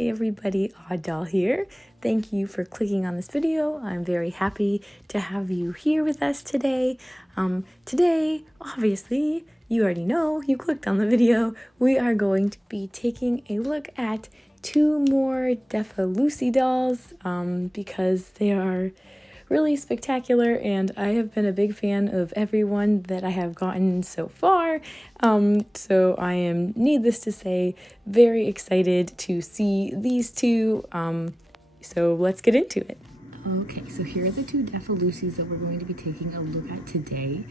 Hey everybody, Odd Doll here. Thank you for clicking on this video. I'm very happy to have you here with us today. Today, obviously, you already know, you clicked on the video, we are going to be taking a look at two more Defa Lucy dolls because they are really spectacular, and I have been a big fan of everyone that I have gotten so far. So I am, needless to say, very excited to see these two. So let's get into it. Okay, so here are the two Defa Lucys that we're going to be taking a look at today.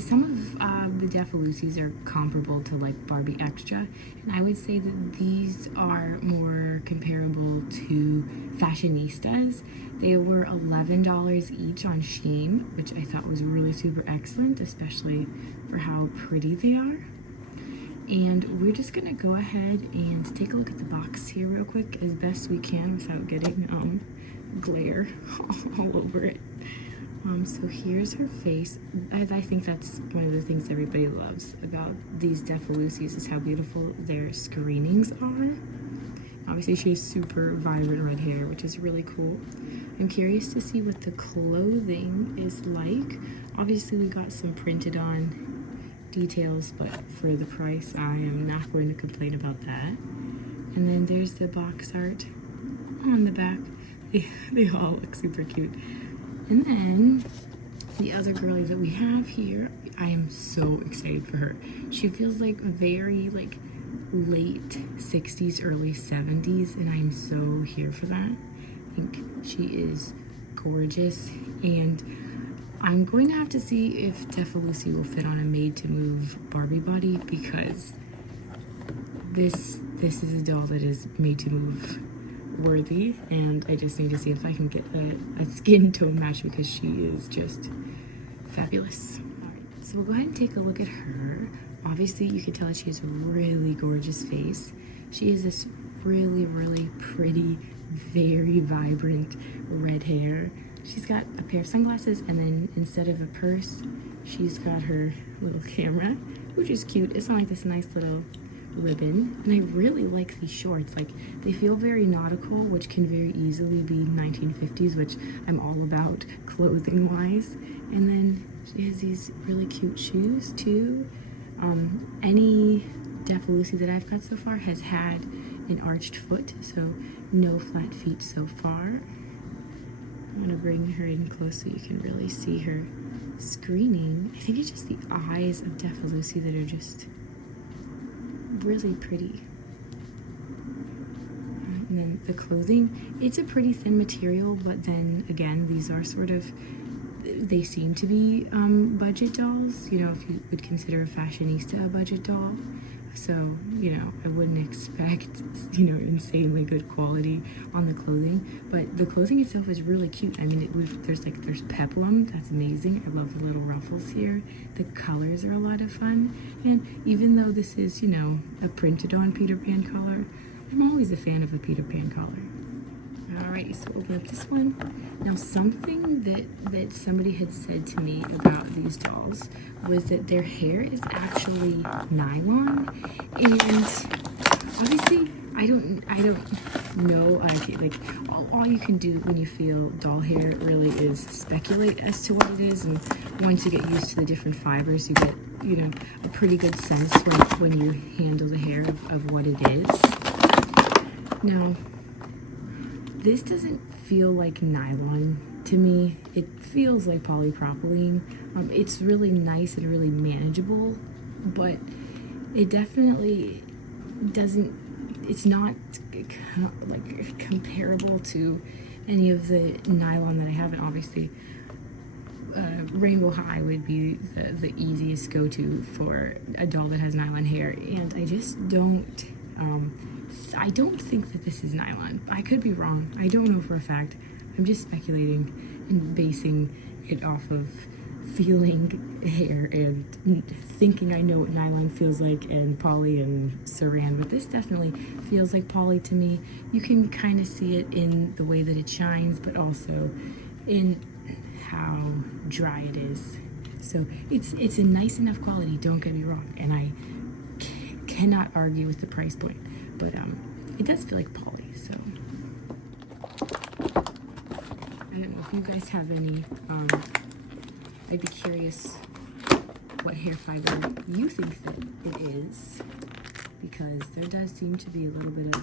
Some of the Defa Lucys are comparable to like Barbie Extra, and I would say that these are more comparable to Fashionistas. They were $11 each on Shein, which I thought was really super excellent, especially for how pretty they are. And we're just gonna go ahead and take a look at the box here real quick as best we can without getting glare all over it. So here's her face. I think that's one of the things everybody loves about these Defa Lucys is how beautiful their screenings are. Obviously she has super vibrant red hair, which is really cool. I'm curious to see what the clothing is like. Obviously we got some printed on details, but for the price I am not going to complain about that. And then there's the box art on the back. They all look super cute. And then the other girlie that we have here, I am so excited for her. She feels like very like late 60s, early 70s, and I'm so here for that. I think she is gorgeous, and I'm going to have to see if Defa Lucy will fit on a made-to-move Barbie body, because this is a doll that is made-to-move worthy, and I just need to see if I can get a skin tone match, because she is just fabulous. Alright, so we'll go ahead and take a look at her. Obviously you can tell that she has a really gorgeous face. She has this really, really pretty, very vibrant red hair. She's got a pair of sunglasses, and then instead of a purse, she's got her little camera, which is cute. It's on like this nice little ribbon, and I really like these shorts. Like, they feel very nautical, which can very easily be 1950s, which I'm all about clothing wise. And then she has these really cute shoes too. Any Defa Lucy that I've got so far has had an arched foot, so no flat feet so far. I'm gonna bring her in close so you can really see her screening. I think it's just the eyes of Defa Lucy that are just really pretty. And then the clothing, it's a pretty thin material, but then again, these are sort of, they seem to be budget dolls, you know, if you would consider a Fashionista a budget doll. So, you know, I wouldn't expect, you know, insanely good quality on the clothing, but the clothing itself is really cute. I mean, there's peplum, that's amazing. I love the little ruffles here. The colors are a lot of fun, and even though this is, you know, a printed on Peter Pan collar, I'm always a fan of a Peter Pan collar. Alright, so open up this one. Now, something that somebody had said to me about these dolls was that their hair is actually nylon, and obviously I don't know. Like all you can do when you feel doll hair really is speculate as to what it is, and once you get used to the different fibers, you get, you know, a pretty good sense when you handle the hair of what it is. Now, this doesn't feel like nylon to me. It feels like polypropylene. It's really nice and really manageable, but it definitely doesn't, it's not like comparable to any of the nylon that I have. And obviously Rainbow High would be the easiest go-to for a doll that has nylon hair, and I just don't I don't think that this is nylon. I could be wrong. I don't know for a fact. I'm just speculating and basing it off of feeling hair and thinking I know what nylon feels like, and poly and saran, but this definitely feels like poly to me. You can kind of see it in the way that it shines, but also in how dry it is. So it's a nice enough quality, don't get me wrong, and I cannot argue with the price point, but it does feel like poly. I don't know if you guys have any. I'd be curious what hair fiber you think that it is, because there does seem to be a little bit of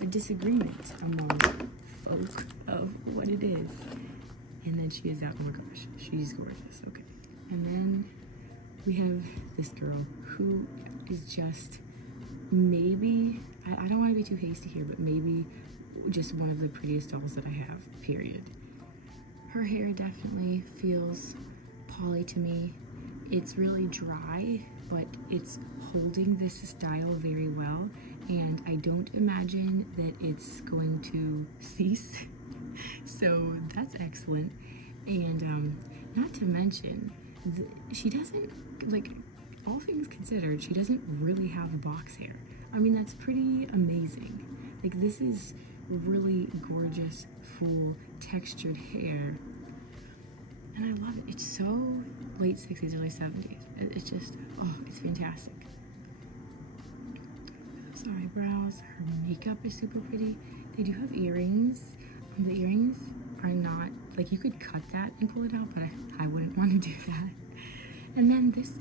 a disagreement among folk of what it is. And then she is out. Oh my gosh, she's gorgeous. Okay. And then we have this girl who is just maybe, I don't want to be too hasty here, but maybe just one of the prettiest dolls that I have, period. Her hair definitely feels poly to me. It's really dry, but it's holding this style very well, and I don't imagine that it's going to cease. So that's excellent. And not to mention, she doesn't, like, all things considered, she doesn't really have box hair. I mean, that's pretty amazing. Like, this is really gorgeous, full, textured hair. And I love it. It's so late 60s, early 70s. It's just, oh, it's fantastic. Those are eyebrows. Her makeup is super pretty. They do have earrings. The earrings are not, like, you could cut that and pull it out, but I wouldn't want to do that. And then this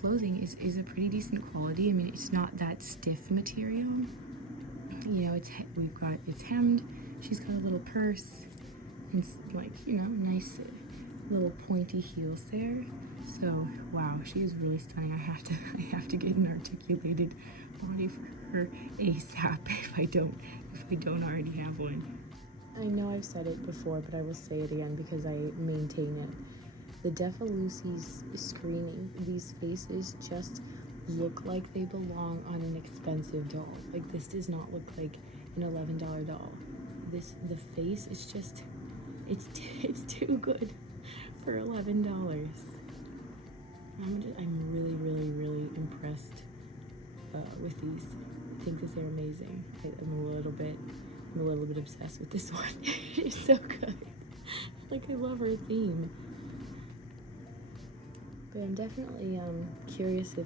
clothing is a pretty decent quality. I mean, it's not that stiff material. You know, it's hemmed. She's got a little purse and, like, you know, nice little pointy heels there. So wow, she is really stunning. I have to get an articulated body for her ASAP if I don't already have one. I know I've said it before, but I will say it again because I maintain it. The Defa Lucy's screening, these faces just look like they belong on an expensive doll. Like, this does not look like an $11 doll. The face is just, it's too good for $11. I'm really impressed with these. I think that they're amazing. I'm a little bit obsessed with this one. It's so good. Like, I love her theme. But I'm definitely curious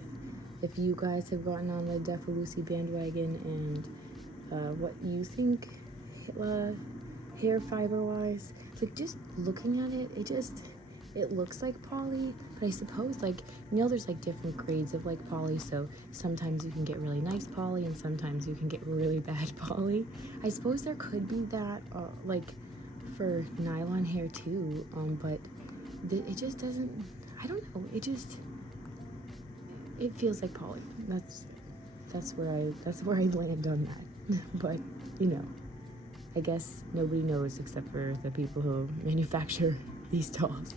if you guys have gotten on the Defa Lucy bandwagon and what you think hair fiber wise. Like, just looking at it, it looks like poly, but I suppose, like, you know, there's like different grades of like poly, so sometimes you can get really nice poly and sometimes you can get really bad poly. I suppose there could be that like for nylon hair too, but it just doesn't, I don't know, it feels like poly. That's where I land on that. But, you know, I guess nobody knows except for the people who manufacture these dolls.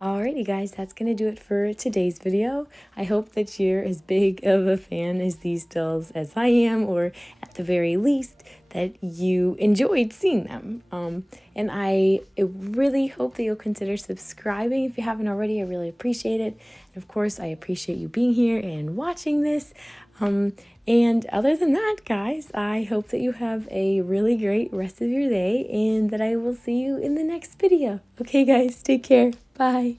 Alrighty guys, that's going to do it for today's video. I hope that you're as big of a fan as these dolls as I am, or at the very least that you enjoyed seeing them. And I really hope that you'll consider subscribing if you haven't already. I really appreciate it. And of course, I appreciate you being here and watching this. And other than that, guys, I hope that you have a really great rest of your day and that I will see you in the next video. Okay, guys, take care. Bye.